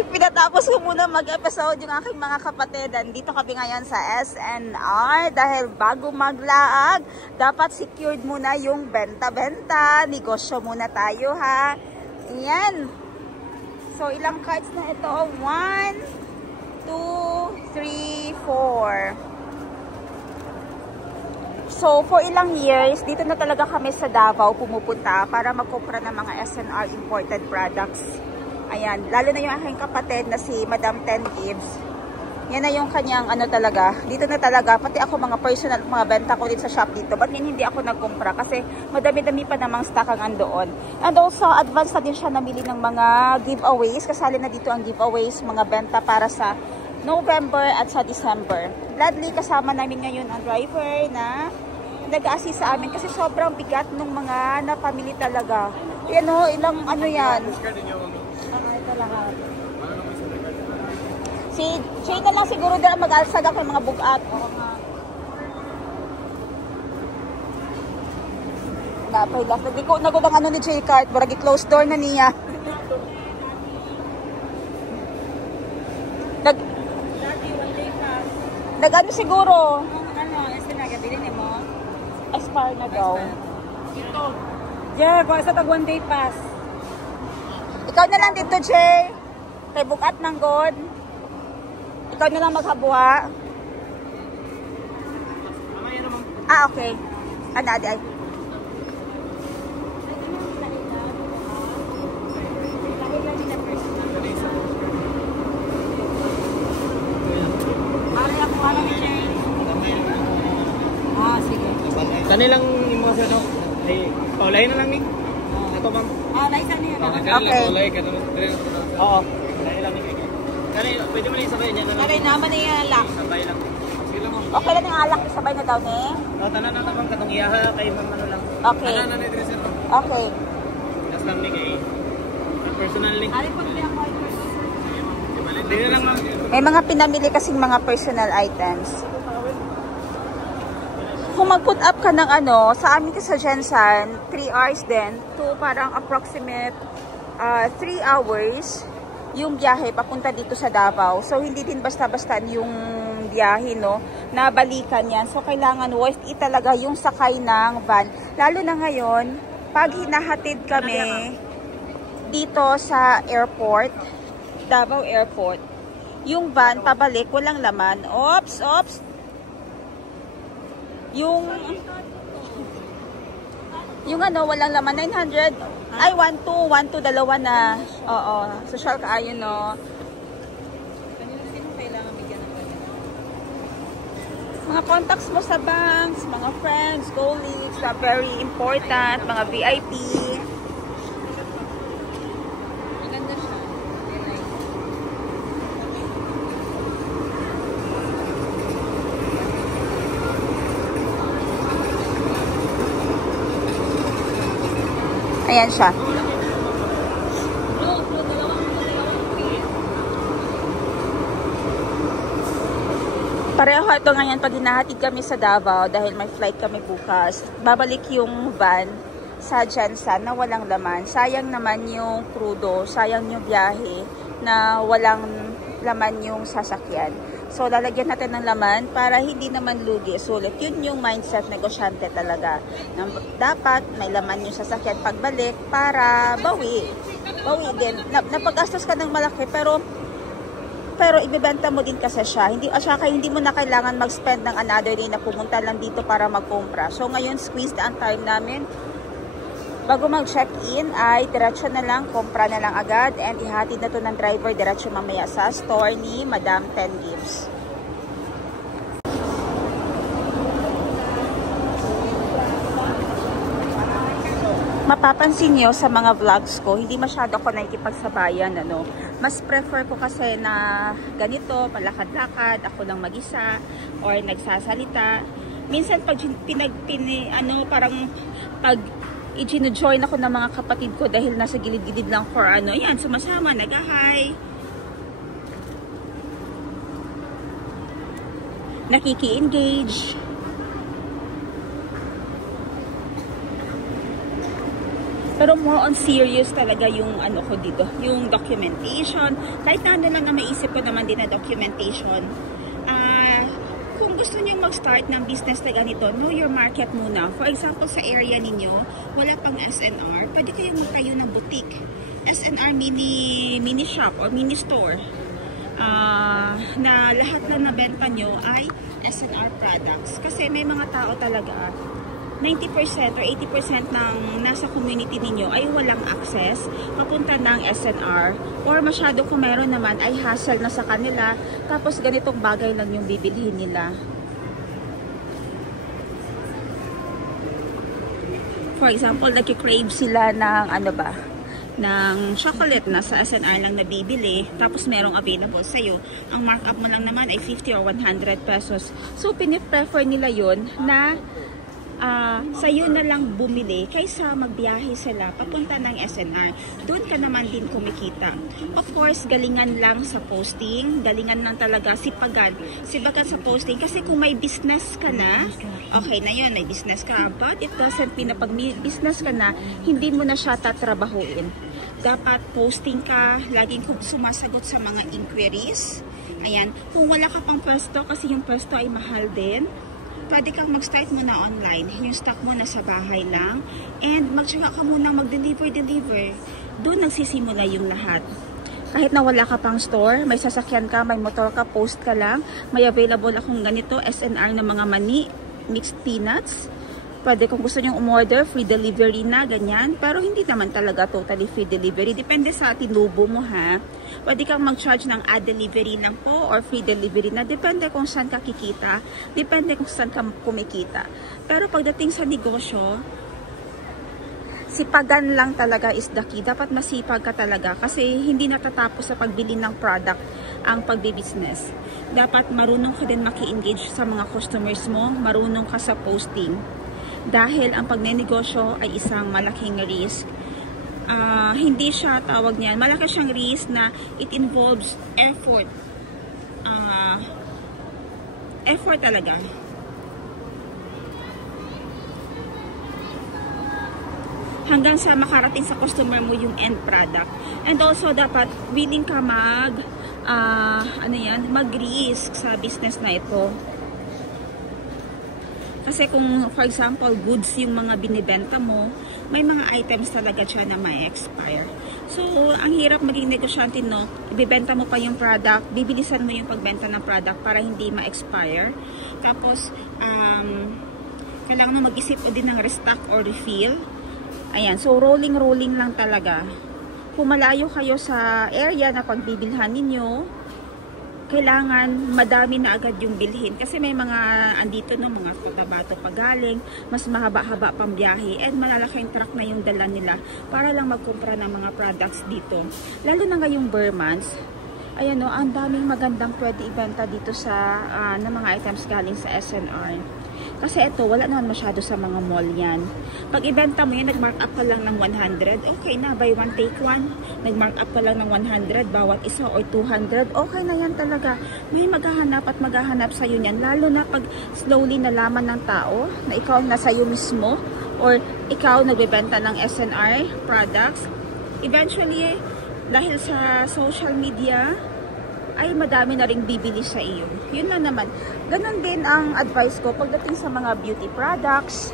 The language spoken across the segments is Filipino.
Pinatapos ko muna mag-episode yung aking mga kapatid. Dito kami ngayon sa SNR dahil bago maglaag, dapat secured muna yung benta-benta. Negosyo muna tayo ha. Ayan. So ilang cards na ito? 1, 2, 3, 4. So, for ilang years, dito na talaga kami sa Davao pumupunta para magkumpra ng mga SNR imported products. Ayan, lalo na yung aking kapatid na si Madam Ten Gibbs. Yan na yung kanyang ano talaga. Dito na talaga, pati ako mga personal, mga benta ko din sa shop dito. Ba't hindi ako nagkumpra? Kasi madami-dami pa namang stock ang andoon. And also, advance na din siya namili ng mga giveaways. Kasali na dito ang giveaways, mga benta para sa November at sa December. Gladly, kasama namin ngayon ang driver na nag-assist sa amin kasi sobrang bigat ng mga napamili talaga. Yan o, ilang ano yan. Ito lahat. Si Jay na lang siguro dahil mag-alsag ako ng mga bugat. Oo nga. Napay lang. Nagod ang ano ni Jay Cart. Barag i-close door na niya. Nag-ano siguro? Expire na daw. Ito. Jay, kung sa tag 1 day pass. Ikaw na lang dito, Jay. Kay bukat ng God. Ikaw na lang maghabuha. Ah, okay. Ano, adi ay. Kanilang imo sa no. Ay, paulay na lang ni. Ato bang. Ah, naisa niya. Okay. Paulay ka naman. Oo. Paulay lang ni. Kani pwede man isabay niya na. Kani naman ni alak. Sabay lang. Sige lang mo. Okay lang yung alak, sabay na daw ni. Oh, tanan na tabang katong iyaha kay ano lang. Okay. Tanan na ni dresser. Okay. Just lang ni kay personal link. Ali po kaya ako Dili lang ma'am. May mga pinamili kasing mga personal items. Kung mag-put up ka ng ano, sa amin kasi sa Jensen, 3 hours din to parang approximate 3 hours yung biyahe papunta dito sa Davao. So, hindi din basta-basta yung biyahe, no? Nabalikan yan. So, kailangan worth it talaga yung sakay ng van. Lalo na ngayon, pag hinahatid kami dito sa airport, Davao Airport, yung van pabalik, walang laman. Ops, ops! Yung ano, walang laman, 900, ay 1-2, dalawa na. Oo, social ka ayun, no. Mga contacts mo sa banks, mga friends, colleagues, na very important, mga VIP. Maganda siya. Ayan siya. Pareho ito ngayon pag hinahatid kami sa Davao dahil may flight kami bukas. Babalik yung van sa Jensen na walang laman. Sayang naman yung crudo, sayang yung biyahe na walang laman yung sasakyan. So, lalagyan natin ng laman para hindi naman lugi. Sulit. Yun yung mindset negosyante talaga. Dapat may laman yung sasakyan pagbalik para bawi. Bawi din. Napag-gastos ka ng malaki pero ibebenta mo din kasi siya. Hindi mo na kailangan mag-spend ng another day na pumunta lang dito para magkumpra. So, ngayon, squeezed ang time namin. Bago mag-check-in ay diretso na lang, kumpra na lang agad and ihatid na to ng driver diretso mamaya sa store ni Madam Ten Gibbs. Mapapansin nyo sa mga vlogs ko, hindi masyado ako nakikipagsabayan. Mas prefer ko kasi na ganito, palakad-lakad, ako lang mag-isa or nagsasalita. Minsan pag i-join ako ng mga kapatid ko dahil nasa gilid-gilid lang for ayan, sumasama, nag-hi. Nakiki-engage. Pero more on serious talaga yung ano ko dito, yung documentation. Kahit na lang na maisip ko naman din na documentation. Kung gusto niyo mag-start ng business na ganito, know your market muna. For example, sa area ninyo, wala pang SNR, pwede kayong magtayo ng boutique. SNR mini shop or mini store. Na lahat lang na benta nyo ay SNR products. Kasi may mga tao talaga, 90% or 80% ng nasa community ninyo ay walang access papunta ng SNR, or masyado kung meron naman ay hassle na sa kanila, tapos ganitong bagay lang yung bibilhin nila. For example, nagki-crave sila ng ano ba, ng chocolate na sa SNR lang nabibili, tapos merong available sa'yo. Ang markup mo lang naman ay 50 or 100 pesos. So, piniprefer nila yun na sa'yo na lang bumili kaysa magbiyahe sila papunta ng SNR. Doon ka naman din kumikita. Of course, galingan lang sa posting, galingan lang talaga, sipagan sa posting. Kasi kung may business ka na, okay na yun, may business ka. But it doesn't mean na pag may business ka na, hindi mo na siya tatrabahuin. Dapat posting ka, laging sumasagot sa mga inquiries. Ayan, kung wala ka pang pwesto, kasi yung pwesto ay mahal din, pwede kang mag-start muna online. Yung stock mo nasa bahay lang. And magtsaga ka muna mag-deliver. Doon nagsisimula yung lahat. Kahit na wala ka pang store, may sasakyan ka, may motor ka, post ka lang. May available akong ganito, SNR na mga mani, mixed peanuts. Pwede kung gusto nyong umorder, free delivery na, ganyan. Pero hindi naman talaga totally free delivery. Depende sa tinubo mo, ha. Pwede kang mag-charge ng ad delivery lang po or free delivery na. Depende kung saan ka kikita. Depende kung saan ka kumikita. Pero pagdating sa negosyo, sipagan lang talaga is the key. Dapat masipag ka talaga kasi hindi natatapos sa pagbili ng product ang pagbibusiness. Dapat marunong ka din maki-engage sa mga customers mo. Marunong ka sa posting. Dahil ang pagnenegosyo ay isang malaking risk. Hindi siya tawag niyan. Malaki siyang risk na it involves effort. Effort talaga. Hanggang sa makarating sa customer mo yung end product. And also dapat willing ka mag-risk sa business na ito. Kasi kung, for example, goods yung mga binibenta mo, may mga items talaga siya na may expire. So, ang hirap maging negosyante, no? Ibibenta mo pa yung product, bibilisan mo yung pagbenta ng product para hindi ma-expire. Tapos, kailangan mo mag-isip din ng restock or refill. Ayan, so rolling lang talaga. Kung malayo kayo sa area na pagbibilhan ninyo, kailangan madami na agad yung bilhin. Kasi may mga andito no, mga Cotabato pagaling, mas mahaba-haba pang biyahe, and malalaking truck na yung dala nila para lang magkumpra ng mga products dito. Lalo na ngayong bare months, ayan no, ang daming magandang pwede ibenta dito sa na mga items galing sa SNR. Kasi ito, wala naman masyado sa mga mall yan. Pag ibenta mo yan, nag-mark up ka lang ng 100, okay na, buy one take one. Nag-mark up ka lang ng 100, bawat isa or 200, okay na yan talaga. May maghahanap at maghahanap sa'yo yan. Lalo na pag slowly nalaman ng tao na ikaw nasa iyo mismo or ikaw nagbebenta ng SNR products. Eventually, dahil sa social media, ay madami na ring bibili sa iyo. Yun na naman. Ganon din ang advice ko pagdating sa mga beauty products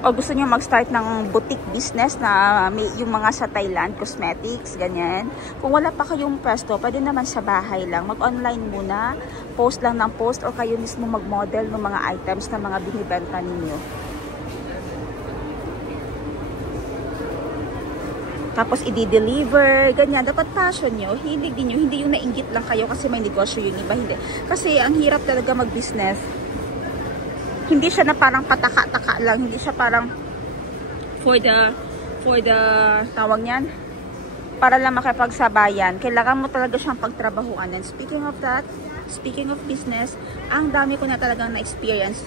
o gusto nyo mag-start ng boutique business na may, yung mga sa Thailand, cosmetics, ganyan. Kung wala pa kayong pwesto, pwede naman sa bahay lang. Mag-online muna, post lang ng post o kayo mismo mag-model ng mga items na mga binibenta ninyo. Tapos i-deliver, ganyan. Dapat passion nyo, hilig din nyo. Hindi yung nainggit lang kayo kasi may negosyo yung iba. Hindi. Kasi ang hirap talaga mag-business. Hindi siya na parang pataka-taka lang. Hindi siya parang for the tawag niyan, para lang makipagsabayan. Kailangan mo talaga siyang pagtrabahuan. And speaking of that, speaking of business, ang dami ko na talagang na-experience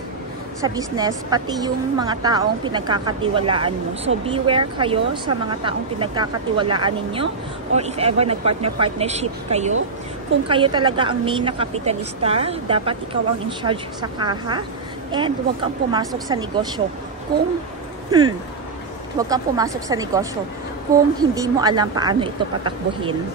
sa business, pati yung mga taong pinagkakatiwalaan mo. So, beware kayo sa mga taong pinagkakatiwalaan ninyo or if ever nag-partnership kayo. Kung kayo talaga ang main na kapitalista, dapat ikaw ang in charge sa kaha and huwag kang pumasok sa negosyo kung huwag kang pumasok sa negosyo kung hindi mo alam paano ito patakbuhin.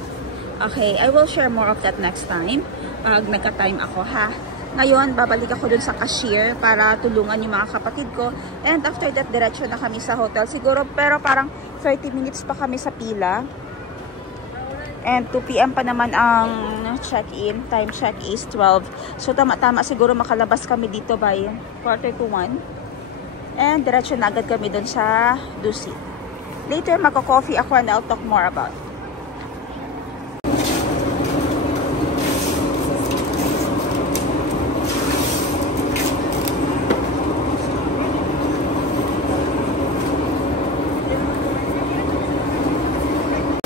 Okay, I will share more of that next time pag nagka-time ako, ha. Ngayon, babalik ako dun sa cashier para tulungan yung mga kapatid ko. And after that, diretso na kami sa hotel. Siguro, pero parang 30 minutes pa kami sa pila. And 2 PM pa naman ang check-in. Time check is 12. So, tama-tama siguro makalabas kami dito by 1:45. And diretso na agad kami dun sa Dusit. Later, magko-coffee ako and I'll talk more about it.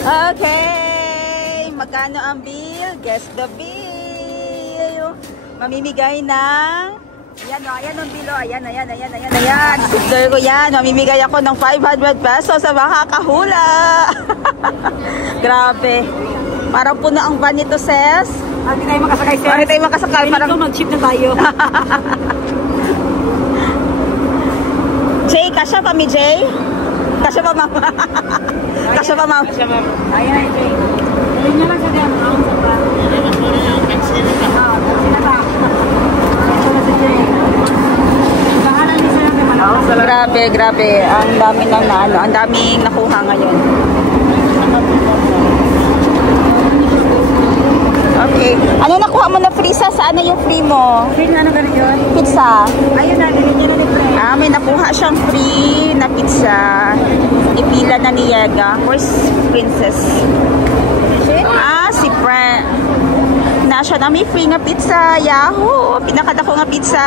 Okay! Magkano ang bill? Guess the bill! Mamimigay ng... Ayan o, ayan ang bill o. Ayan. Sister ko yan. Mamimigay ako ng 500 pesos sa makakahula. Grabe. Parang puno ang van nito, sis. Hindi tayo makasakay, sis. Hindi tayo makasakay. Parang... mag-ship na tayo. Jay, kasya pa mi, Jay? Kasya pa, ma'am. Kasya pa, ma'am. Ayan, Jay. Ayun nyo lang sa diyan. Ako sa pa. Grabe. Ang daming ang daming nakuha ngayon. Okay. Ano nakuha mo na free sa? Saan na yung free mo? Free na ano ka rin yun? Pizza. Ayun na, nilagyan na ni Fred. May nakuha siyang free na pizza. Ipila na ni Yega. Where's Princess? Si Fred. Nasya na may free nga pizza. Yahoo! Pinakadako nga pizza.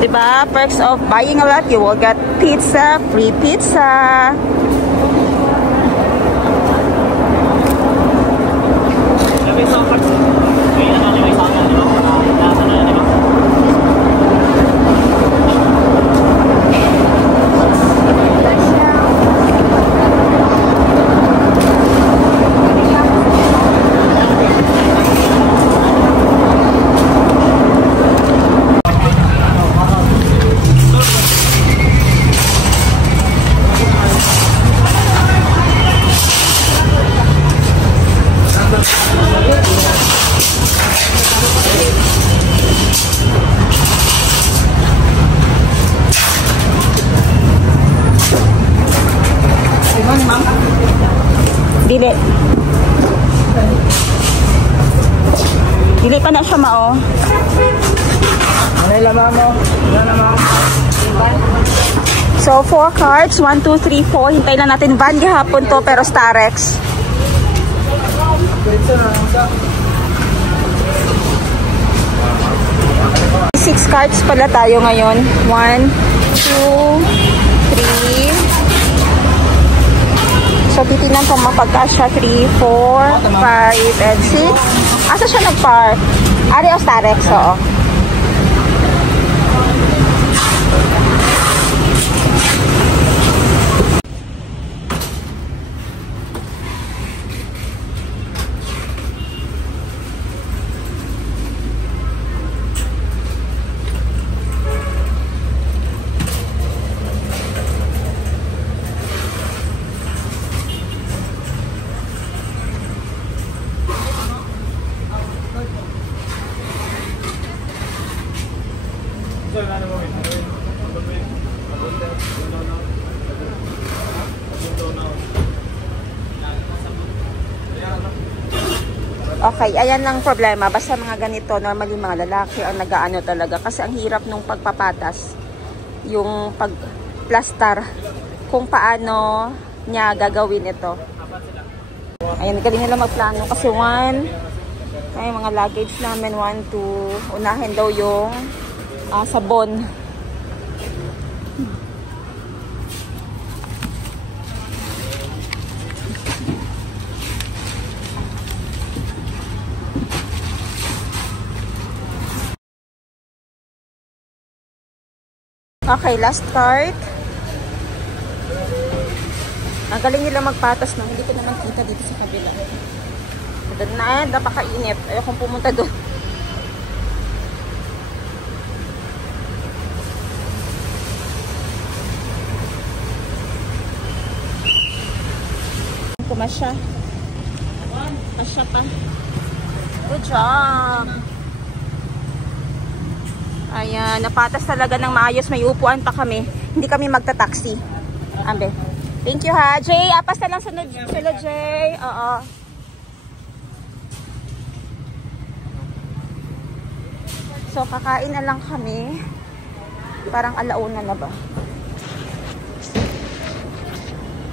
Diba? Perks of buying a lot. You will get pizza. Free pizza. Dili. Dili pa na siya mao. Ano yung lamang mo? So, 4 cards. 1, 2, 3, 4. Hintay lang natin. Van gahapon to, pero Starex. Six cards pala tayo ngayon. 1, 2, 3. So, titinan kung mapagkasya 3, 4, 5, and 6. Asa siya nag-park? Ari o Starex, oo. Okay, ayan lang problema. Basta mga ganito, normally mga lalaki ang nag-aano talaga. Kasi ang hirap nung pagpapatas, yung pagplastar, kung paano niya gagawin ito. Ayan, galing nila magplano. Kasi ay mga luggage namin, 1, 2, unahin daw yung sabon. Okay, last card. Ang galing nila magpatas na. Hindi ko naman kita dito sa kabila. Napakainit. Ayokong pumunta doon. pumasya. Pasya pa. Good job. Ayan, napatas talaga ng maayos. May upuan pa kami. Hindi kami magta-taxi. Ambe. Thank you ha. Jay, apas na lang sila Jay. Oo. So, kakain na lang kami. Parang alauna na ba?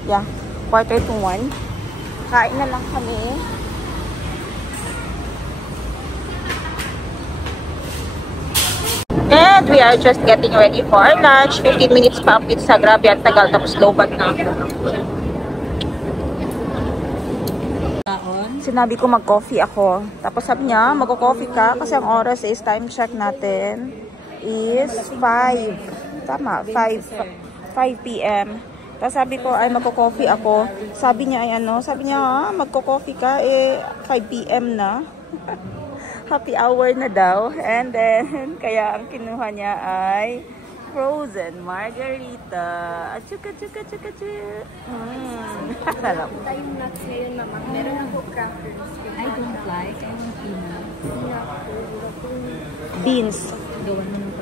Yeah. 1:45. Kain na lang kami. And we are just getting ready for our lunch. 15 minutes pa ang pizza. Grabe ang tagal. Tapos lobat na. Sinabi ko mag-coffee ako. Tapos sabi niya, mag-coffee ka kasi ang oras is time check natin is 5. Tama, 5 p.m. Tapos sabi ko ay magko-coffee ako. Sabi niya ay ano, sabi niya magko-coffee ka 5 p.m. na. Happy hour na daw. And then kaya ang kinuha niya ay frozen margarita. Chuka chuka chuka chuka. Sarap. Tayong nuts ngayon naman. Meron ako crackers. I don't like. I want peanut. Beans. Gawan mo ng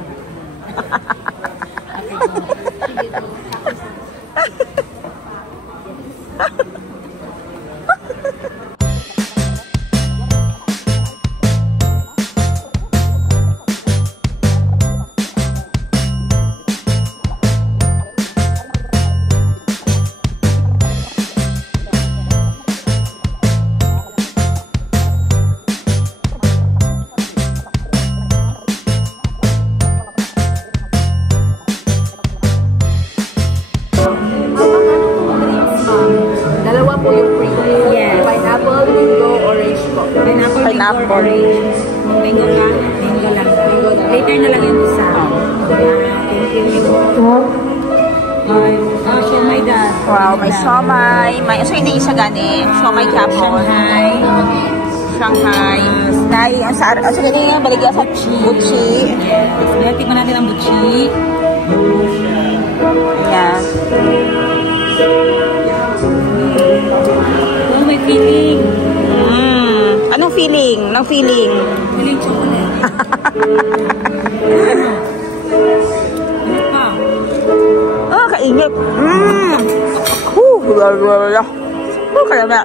Pineapple. Mango ka? Mango lang. Later na lang yung isa. Siomay dad. Wow, may siomay. May, so hindi isa gani. Siomay kapon. Shanghai. Dahil, sa gani nga, baligya sa buchi. Tingnan natin ang buchi. Yan. Oh, may feeling. Anong feeling? Anong feeling? Feeling chocolate. Ah, kainit. Wala. Kaya na.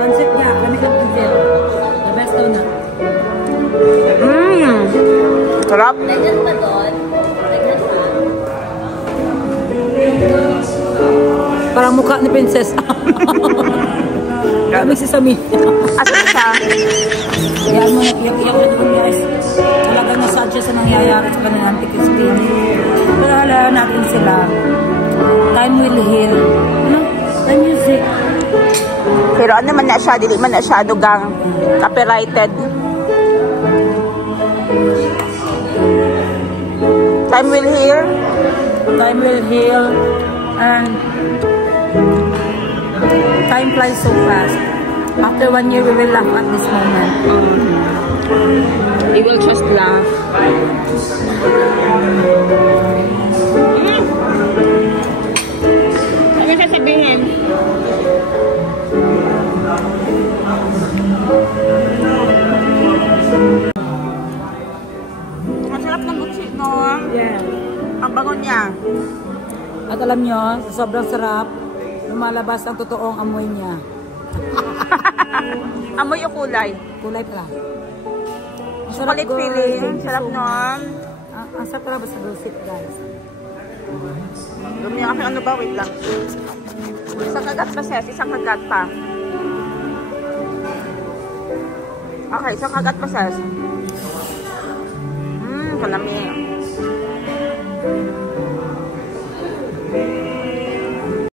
Pancit niya. Kami ng pancit. The best daw na. Sarap. Lagyan pa doon. Lagyan pa. Parang mukha ni Princess. Kami si Sami. Asa siya? Kaya mo, iyak-iyak na naman guys. Talagang nasadya sa nangyayari sa kanilang Anti-Crispin. Pero alam natin sila. Time will heal. Ano? The music. Pero ano man na siya, dili man na siya dugang copyrighted. Time will heal. Time will heal. And time flies so fast. After 1 year, we will laugh at this moment. We will just laugh. Ano sasabihin? Ang sarap ng butsi, no? Yeah. Ang bangon niya. At alam nyo, sa sobrang sarap, lumalabas ang totoong amoy niya. Amoy o kulay? Kulay pala. Chocolate feeling. Sarap nun. Ang sarap pala basta roasted guys. Dumi yung aking ano ba? Wait lang. Isang kagat pa, Ses. Isang kagat pa. Okay, isang kagat pa, Ses. Kalami.